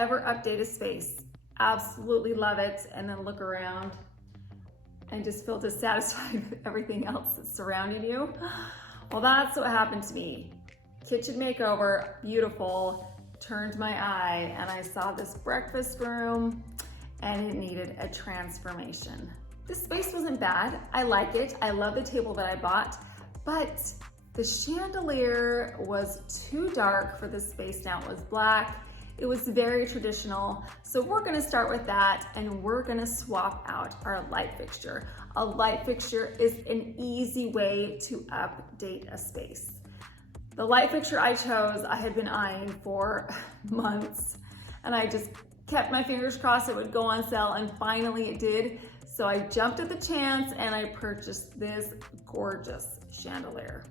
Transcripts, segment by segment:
ever update a space, absolutely love it, and then look around and just feel dissatisfied with everything else that's surrounding you? Well, that's what happened to me. Kitchen makeover, beautiful, turned my eye and I saw this breakfast room and it needed a transformation. This space wasn't bad. I like it. I love the table that I bought, but the chandelier was too dark for this space. Now it was black. It was very traditional. So we're gonna start with that and we're gonna swap out our light fixture. A light fixture is an easy way to update a space. The light fixture I chose, I had been eyeing for months and I just kept my fingers crossed it would go on sale, and finally it did. So I jumped at the chance and I purchased this gorgeous chandelier.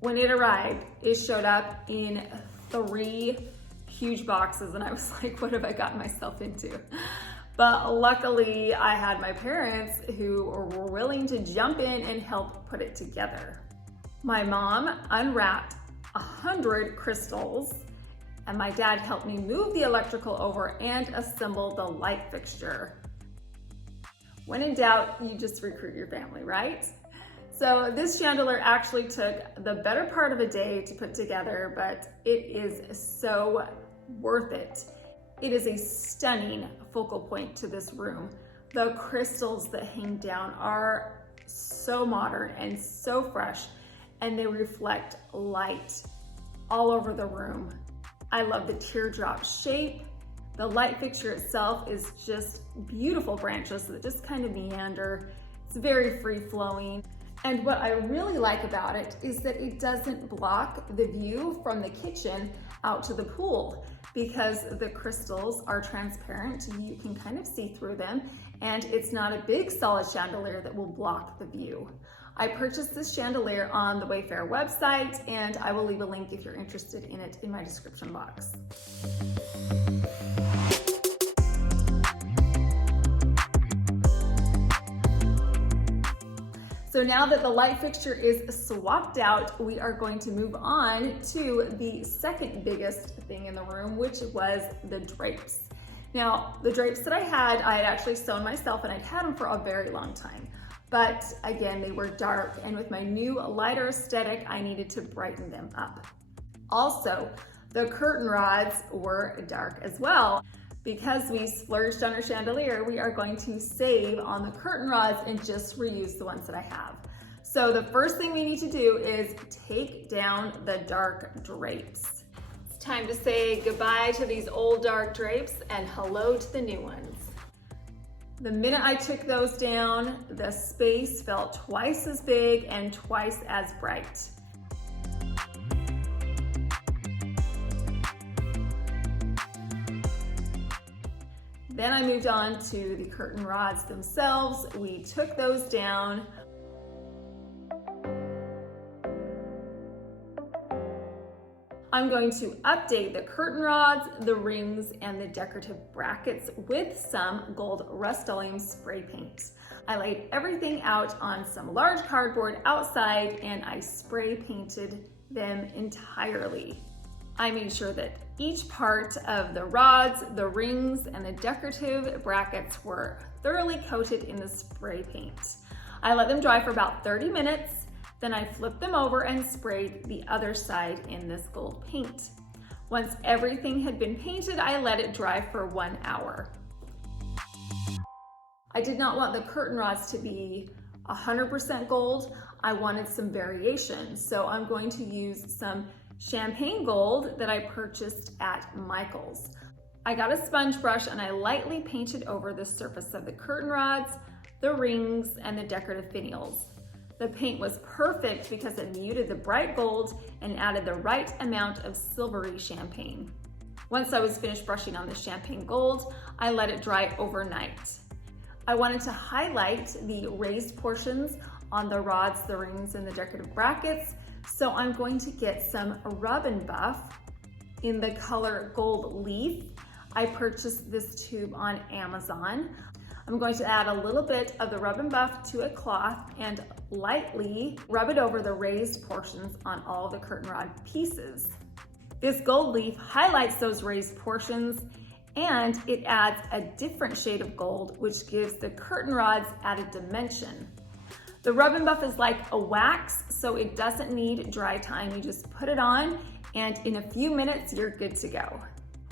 When it arrived, it showed up in 3 huge boxes and I was like, what have I gotten myself into? But luckily I had my parents who were willing to jump in and help put it together. My mom unwrapped 100 crystals and my dad helped me move the electrical over and assemble the light fixture. When in doubt, you just recruit your family, right? So this chandelier actually took the better part of a day to put together, but it is so worth it. It is a stunning focal point to this room. The crystals that hang down are so modern and so fresh, and they reflect light all over the room. I love the teardrop shape. The light fixture itself is just beautiful branches that just kind of meander. It's very free flowing. And what I really like about it is that it doesn't block the view from the kitchen out to the pool, because the crystals are transparent. You can kind of see through them, and it's not a big solid chandelier that will block the view. I purchased this chandelier on the Wayfair website, and I will leave a link if you're interested in it in my description box. So now that the light fixture is swapped out, we are going to move on to the second biggest thing in the room, which was the drapes. Now, the drapes that I had actually sewn myself and I'd had them for a very long time. But again, they were dark, and with my new lighter aesthetic, I needed to brighten them up. Also, the curtain rods were dark as well. Because we splurged on our chandelier, we are going to save on the curtain rods and just reuse the ones that I have. So the first thing we need to do is take down the dark drapes. It's time to say goodbye to these old dark drapes and hello to the new ones. The minute I took those down, the space felt twice as big and twice as bright. Then I moved on to the curtain rods themselves. We took those down. I'm going to update the curtain rods, the rings, and the decorative brackets with some gold Rustoleum spray paint. I laid everything out on some large cardboard outside and I spray painted them entirely. I made sure that each part of the rods, the rings, and the decorative brackets were thoroughly coated in the spray paint. I let them dry for about 30 minutes, then I flipped them over and sprayed the other side in this gold paint. Once everything had been painted, I let it dry for 1 hour. I did not want the curtain rods to be 100% gold. I wanted some variation, so I'm going to use some champagne gold that I purchased at Michael's. I got a sponge brush and I lightly painted over the surface of the curtain rods, the rings, and the decorative finials. The paint was perfect because it muted the bright gold and added the right amount of silvery champagne. Once I was finished brushing on the champagne gold, I let it dry overnight. I wanted to highlight the raised portions on the rods, the rings, and the decorative brackets, so I'm going to get some rub and buff in the color Gold Leaf. I purchased this tube on Amazon. I'm going to add a little bit of the rub and buff to a cloth and lightly rub it over the raised portions on all the curtain rod pieces. This Gold Leaf highlights those raised portions and it adds a different shade of gold, which gives the curtain rods added dimension. The Rub and Buff is like a wax, so it doesn't need dry time. You just put it on, and in a few minutes, you're good to go.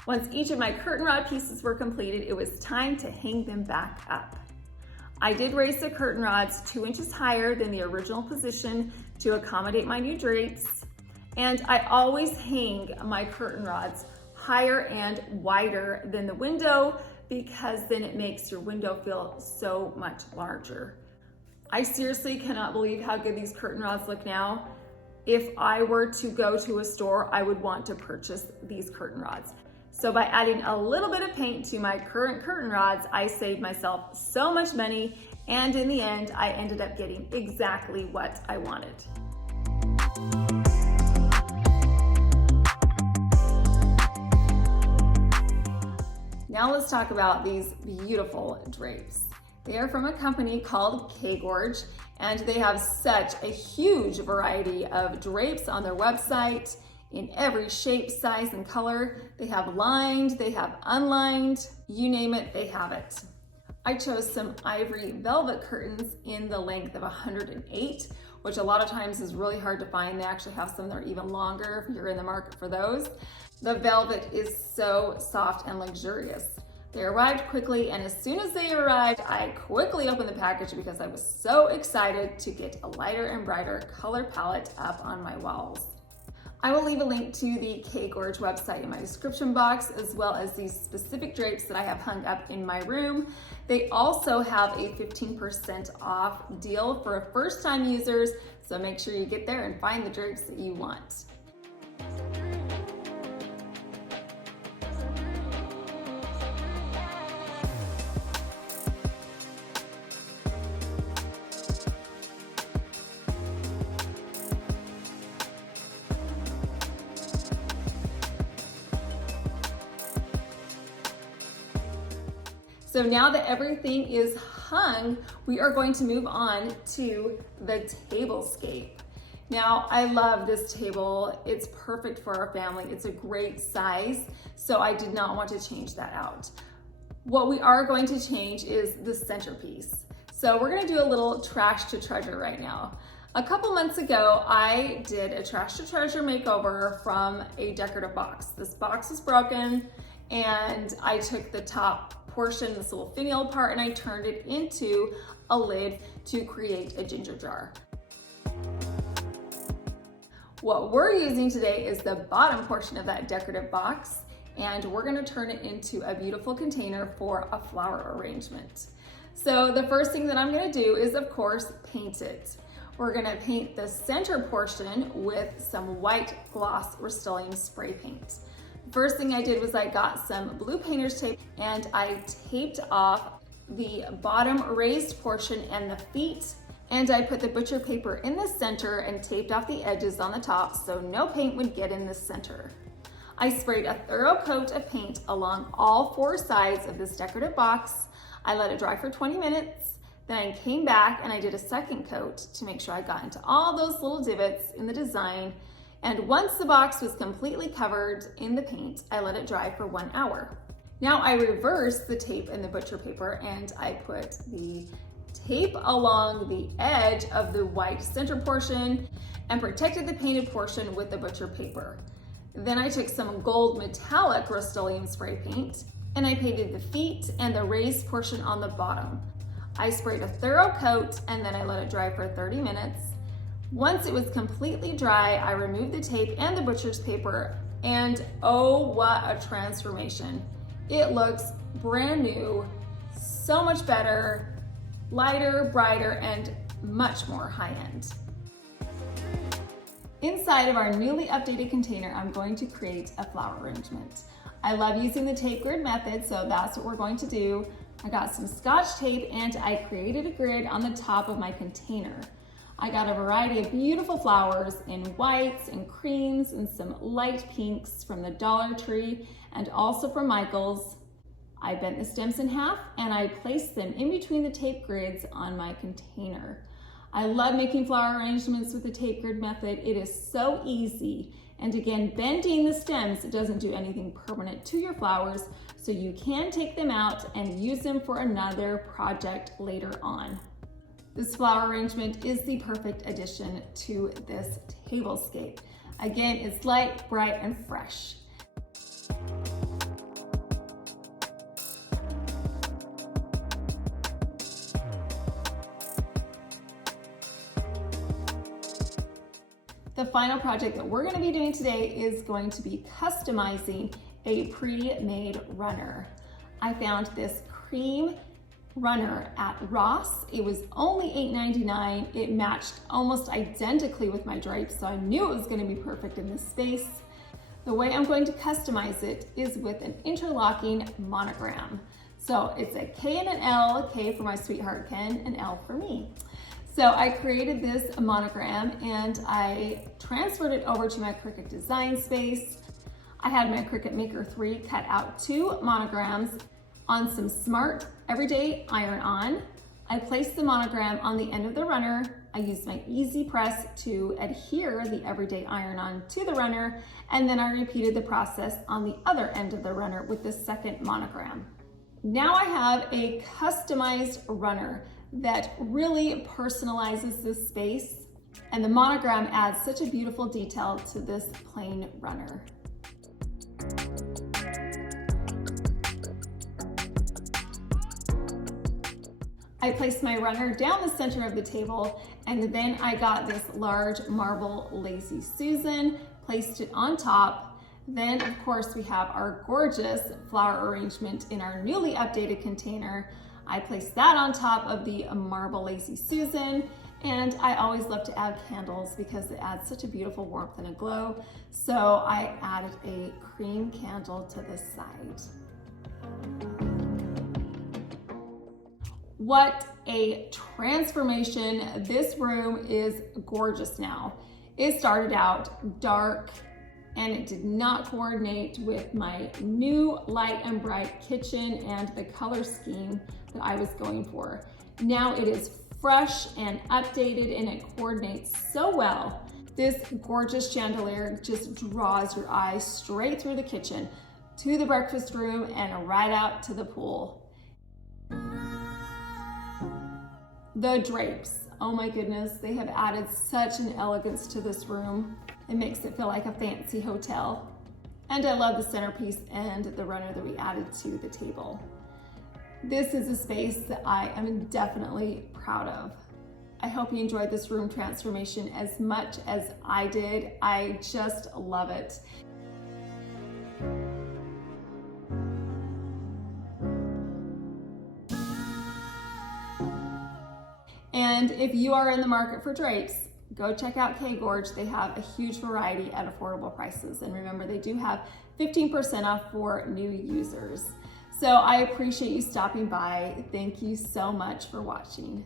Once each of my curtain rod pieces were completed, it was time to hang them back up. I did raise the curtain rods 2 inches higher than the original position to accommodate my new drapes. And I always hang my curtain rods higher and wider than the window because then it makes your window feel so much larger. I seriously cannot believe how good these curtain rods look now. If I were to go to a store, I would want to purchase these curtain rods. So by adding a little bit of paint to my current curtain rods, I saved myself so much money, and in the end, I ended up getting exactly what I wanted. Now let's talk about these beautiful drapes. They are from a company called Kgorge, and they have such a huge variety of drapes on their website in every shape, size, and color. They have lined, they have unlined, you name it, they have it. I chose some ivory velvet curtains in the length of 108, which a lot of times is really hard to find. They actually have some that are even longer if you're in the market for those. The velvet is so soft and luxurious. They arrived quickly, and as soon as they arrived, I quickly opened the package because I was so excited to get a lighter and brighter color palette up on my walls. I will leave a link to the Kgorge website in my description box, as well as these specific drapes that I have hung up in my room. They also have a 15% off deal for first-time users, so make sure you get there and find the drapes that you want. So now that everything is hung, we are going to move on to the tablescape. Now, I love this table. It's perfect for our family. It's a great size, so I did not want to change that out. What we are going to change is the centerpiece. So we're gonna do a little trash to treasure right now. A couple months ago, I did a trash to treasure makeover from a decorative box. This box is broken, and I took the top portion, this little finial part, and I turned it into a lid to create a ginger jar. What we're using today is the bottom portion of that decorative box, and we're gonna turn it into a beautiful container for a flower arrangement. So the first thing that I'm gonna do is, of course, paint it. We're gonna paint the center portion with some white gloss Rustoleum spray paint. First thing I did was I got some blue painter's tape and I taped off the bottom raised portion and the feet, and I put the butcher paper in the center and taped off the edges on the top so no paint would get in the center. I sprayed a thorough coat of paint along all 4 sides of this decorative box. I let it dry for 20 minutes, then I came back and I did a second coat to make sure I got into all those little divots in the design. And once the box was completely covered in the paint, I let it dry for 1 hour. Now I reversed the tape and the butcher paper and I put the tape along the edge of the white center portion and protected the painted portion with the butcher paper. Then I took some gold metallic Rustoleum spray paint and I painted the feet and the raised portion on the bottom. I sprayed a thorough coat and then I let it dry for 30 minutes. Once it was completely dry, I removed the tape and the butcher's paper, and oh, what a transformation. It looks brand new, so much better, lighter, brighter, and much more high-end. Inside of our newly updated container, I'm going to create a flower arrangement. I love using the tape grid method, so that's what we're going to do. I got some Scotch tape and I created a grid on the top of my container. I got a variety of beautiful flowers in whites and creams and some light pinks from the Dollar Tree and also from Michael's. I bent the stems in half and I placed them in between the tape grids on my container. I love making flower arrangements with the tape grid method. It is so easy. And again, bending the stems doesn't do anything permanent to your flowers, so you can take them out and use them for another project later on. This flower arrangement is the perfect addition to this tablescape. Again, it's light, bright, and fresh. The final project that we're going to be doing today is going to be customizing a pre-made runner. I found this cream runner at Ross. It was only $8.99. It matched almost identically with my drapes, so I knew it was going to be perfect in this space. The way I'm going to customize it is with an interlocking monogram. So it's a K and an L, K for my sweetheart Ken, and L for me. So I created this monogram and I transferred it over to my Cricut design space. I had my Cricut Maker 3 cut out 2 monograms on some smart everyday iron-on. I placed the monogram on the end of the runner. I used my easy press to adhere the everyday iron-on to the runner, and then I repeated the process on the other end of the runner with the second monogram. Now I have a customized runner that really personalizes this space, and the monogram adds such a beautiful detail to this plain runner. I placed my runner down the center of the table, and then I got this large marble Lazy Susan, placed it on top. Then of course we have our gorgeous flower arrangement in our newly updated container. I placed that on top of the marble Lazy Susan, and I always love to add candles because it adds such a beautiful warmth and a glow. So I added a cream candle to this side. What a transformation. This room is gorgeous now. It started out dark and it did not coordinate with my new light and bright kitchen and the color scheme that I was going for. Now it is fresh and updated and it coordinates so well. This gorgeous chandelier just draws your eyes straight through the kitchen to the breakfast room and right out to the pool. The drapes, oh my goodness, they have added such an elegance to this room. It makes it feel like a fancy hotel. And I love the centerpiece and the runner that we added to the table. This is a space that I am definitely proud of. I hope you enjoyed this room transformation as much as I did. I just love it. And if you are in the market for drapes, go check out Kgorge. They have a huge variety at affordable prices. And remember, they do have 15% off for new users. So I appreciate you stopping by. Thank you so much for watching.